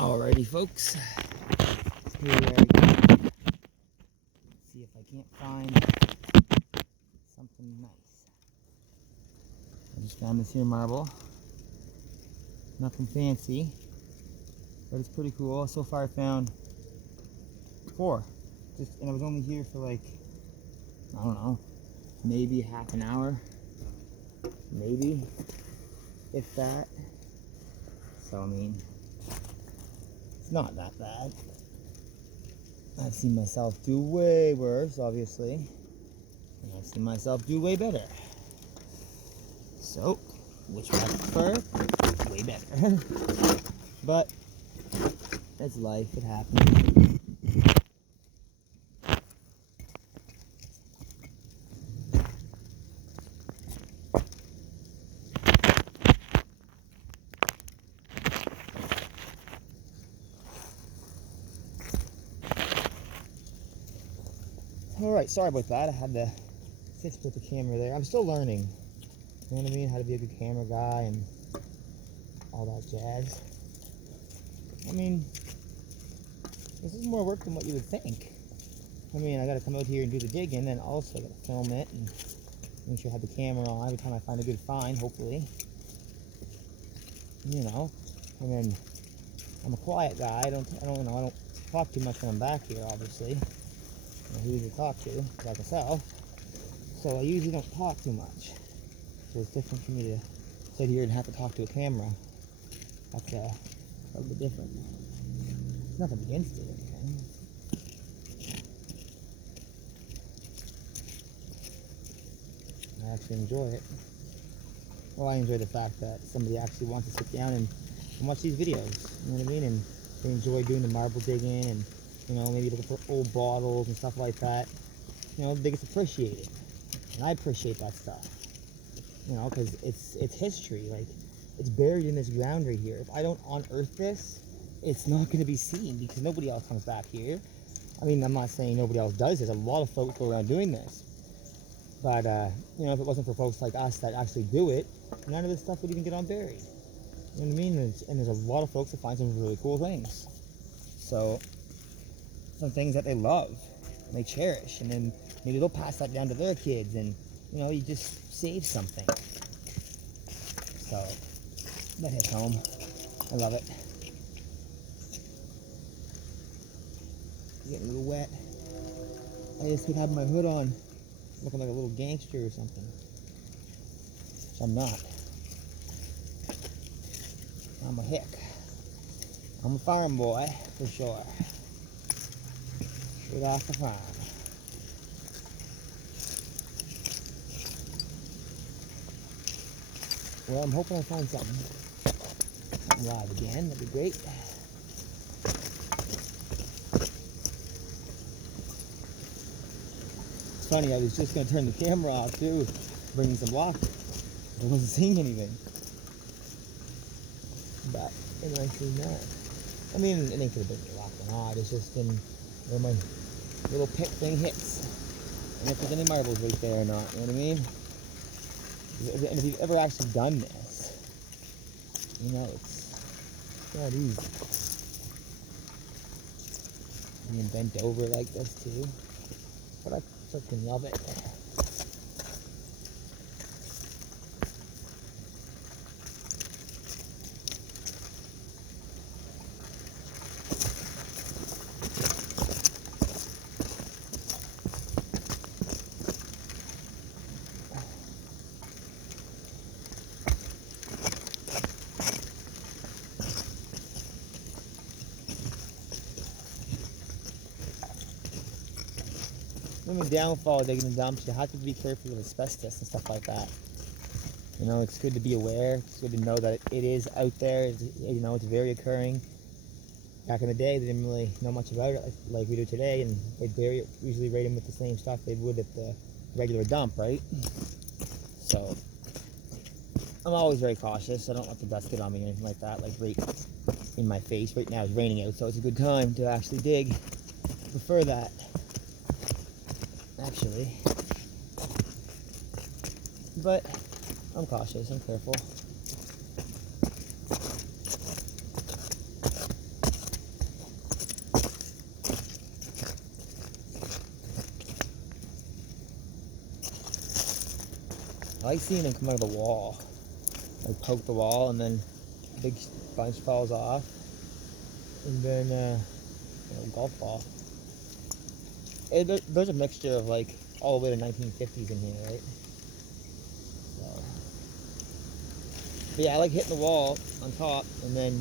Alrighty, folks. Here we are again. Let's see if I can't find something nice. I just found this here marble. Nothing fancy, but it's pretty cool. So far I found 4. And I was only here for like, I don't know, maybe half an hour. Maybe, if that. So I mean, it's not that bad. I've seen myself do way worse, obviously, and I've seen myself do way better. So, which one I prefer? Way better. But it's life, it happens. Alright, sorry about that. I had to put the camera there. I'm still learning. You know what I mean? How to be a good camera guy and all that jazz. I mean, this is more work than what you would think. I mean, I gotta come out here and do the digging, and also gotta film it and make sure I have the camera on every time I find a good find, hopefully. You know, and then I'm a quiet guy. I don't talk too much when I'm back here, obviously. Who to talk to, like myself. So I usually don't talk too much. So it's different for me to sit here and have to talk to a camera. That's a little bit different. There's nothing against it or anything. I actually enjoy it. Well, I enjoy the fact that somebody actually wants to sit down and watch these videos. You know what I mean? And they enjoy doing the marble digging and, you know, maybe looking for old bottles and stuff like that. You know, they get appreciated. And I appreciate that stuff. You know, because it's history. Like, it's buried in this ground right here. If I don't unearth this, it's not going to be seen because nobody else comes back here. I mean, I'm not saying nobody else does this. A lot of folks go around doing this. But, you know, if it wasn't for folks like us that actually do it, none of this stuff would even get unburied. You know what I mean? And there's a lot of folks that find some really cool things. So, some things that they love and they cherish, and then maybe they'll pass that down to their kids, and you know, you just save something. So that hits home. I love it. Getting a little wet. I just could have my hood on, looking like a little gangster or something, which I'm not. I'm a hick. I'm a farm boy for sure. Straight off the farm. Well, I'm hoping I find something live again. That'd be great. It's funny, I was just going to turn the camera off too, bringing some block. I wasn't seeing anything. But anyway, I seen that. I mean, it ain't could have been rock or not. It's just been where my little pick thing hits. And if there's any marbles right there or not, you know what I mean? And if you've ever actually done this, you know, it's not easy. Being bent over like this too. But I freaking love it. I mean, downfall digging in dumps, you have to be careful with asbestos and stuff like that. You know, it's good to be aware. It's good to know that it is out there. You know, it's very occurring. Back in the day, they didn't really know much about it like we do today, and they'd bury it usually right in with the same stuff they would at the regular dump, right? So, I'm always very cautious. I don't let the dust get on me or anything like that, like right in my face. Right now it's raining out, so it's a good time to actually dig. I prefer that, actually. But I'm cautious, I'm careful. like seeing them come out of the wall. Like poke the wall and then a big bunch falls off. And then, golf ball. There's a mixture of like all the way to 1950s in here, right? So, but yeah, I like hitting the wall on top and then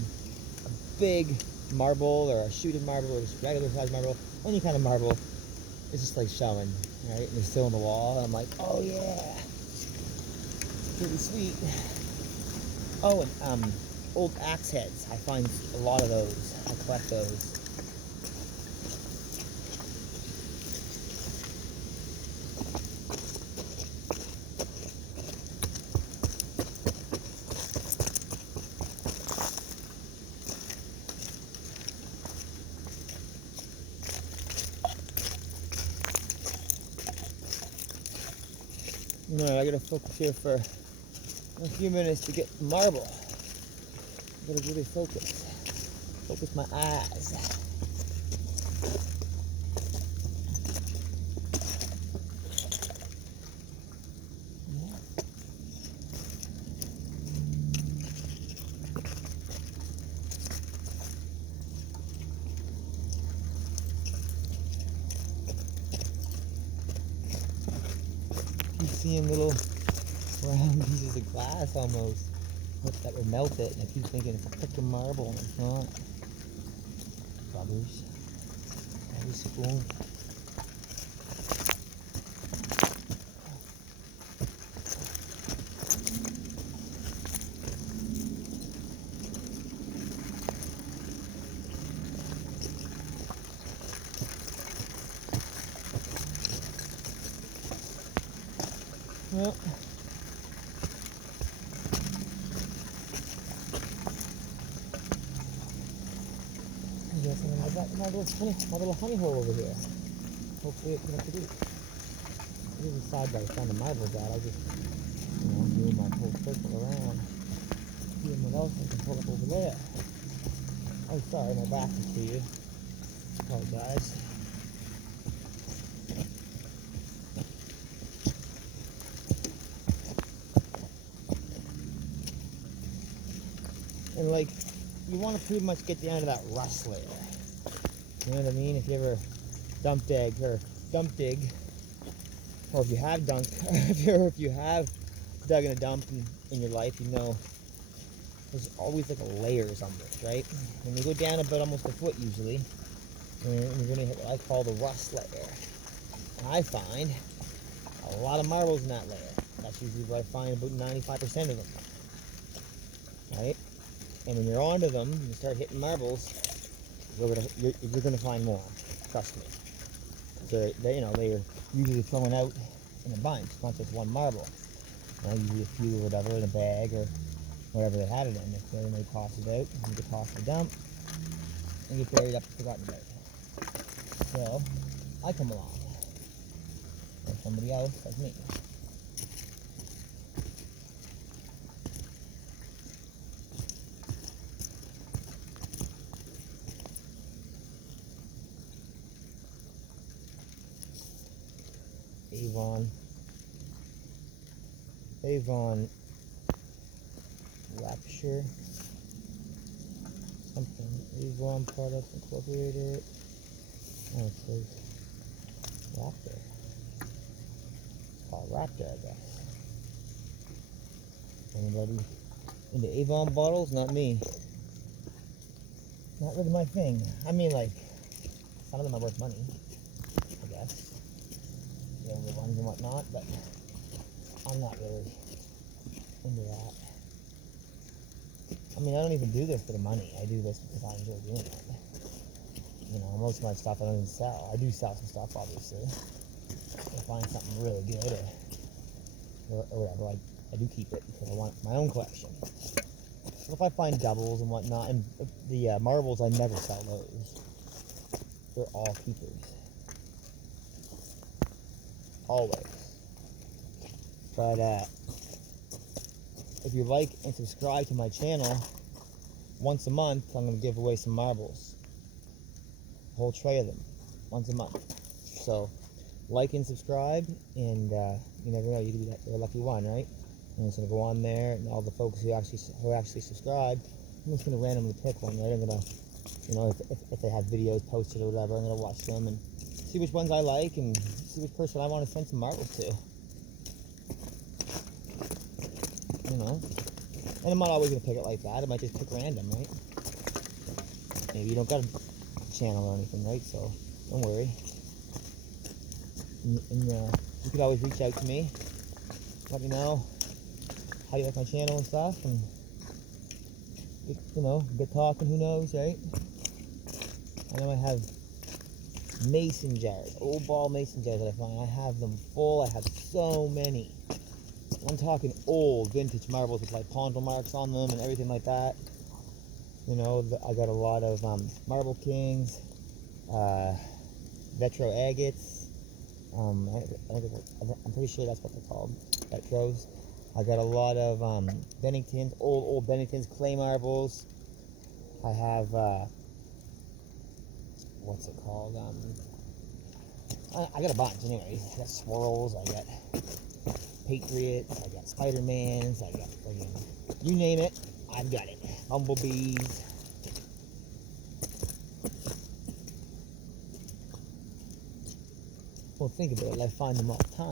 a big marble or a shooting marble or just regular size marble, any kind of marble. It's just like showing, right? And they're still on the wall. And I'm like, oh yeah, pretty sweet. Oh, and old axe heads. I find a lot of those. I collect those. Alright, I gotta focus here for a few minutes to get marble. I gotta really focus. Focus my eyes. Keep seeing little round pieces of glass almost that would melt it, and I keep thinking it's a freaking marble, and it's not. Buggers. That is so cool. Well, I guess I'm gonna get my little honey hole over here. Hopefully it can do. This is the side that I found the marbles at. I just, doing my whole circle around. Seeing what else I can pull up over there. Oh, sorry, my back is to you. Apologize. And like, you want to pretty much get down to that rust layer. You know what I mean? If you ever dump dig, or if you have dunked, if you have dug in a dump in your life, there's always like layers on this, right? When you go down about almost a foot usually, and you're gonna hit what I call the rust layer. And I find a lot of marbles in that layer. That's usually what I find about 95% of them, right? And when you're onto them, you start hitting marbles, you're gonna find more. Trust me. They're usually thrown out in a bunch, not just one marble. Usually a few or whatever in a bag or whatever they had it in. If they toss it out, you get tossed in the dump and get buried up and forgotten about. So I come along, or somebody else like me. Avon Rapture, something, Avon Products Incorporated. Oh, it says Raptor. It's called Raptor, I guess. Anybody into Avon bottles? Not me. Not really my thing. I mean, like, some of them are worth money, I guess. The older ones and whatnot, but I'm not really into that. I mean, I don't even do this for the money. I do this because I enjoy doing it. Most of my stuff I don't even sell. I do sell some stuff, obviously. If I find something really good or whatever, I do keep it because I want my own collection. But if I find doubles and whatnot, and the marbles, I never sell those. They're all keepers. Always. But if you like and subscribe to my channel, once a month I'm going to give away some marbles. A whole tray of them. Once a month. So like and subscribe, and you never know, you could be the lucky one, right? And it's gonna go on there, and all the folks who actually subscribe, I'm just gonna randomly pick one, right? I'm gonna, you know, if they have videos posted or whatever, I'm gonna watch them and see which ones I like and see which person I want to send some marbles to. You know, and I'm not always gonna pick it like that. I might just pick random, right? Maybe you don't got a channel or anything, right? So don't worry. And you could always reach out to me, let me know how you like my channel and stuff, and you know, get talking. Who knows, right? I know I have mason jars, old ball mason jars that I find. I have them full. I have so many. I'm talking old vintage marbles with like Ponto marks on them and everything like that. You know, I got a lot of Marble Kings, Vetro agates. I'm pretty sure that's what they're called, Vetros. I got a lot of Benningtons, old Benningtons, clay marbles. I have what's it called? I got a bunch anyways. I got swirls. I got Patriots. I got Spider-Mans. I got friggin' you name it, I've got it. Bumblebees. Well, think about it. I find them all the time.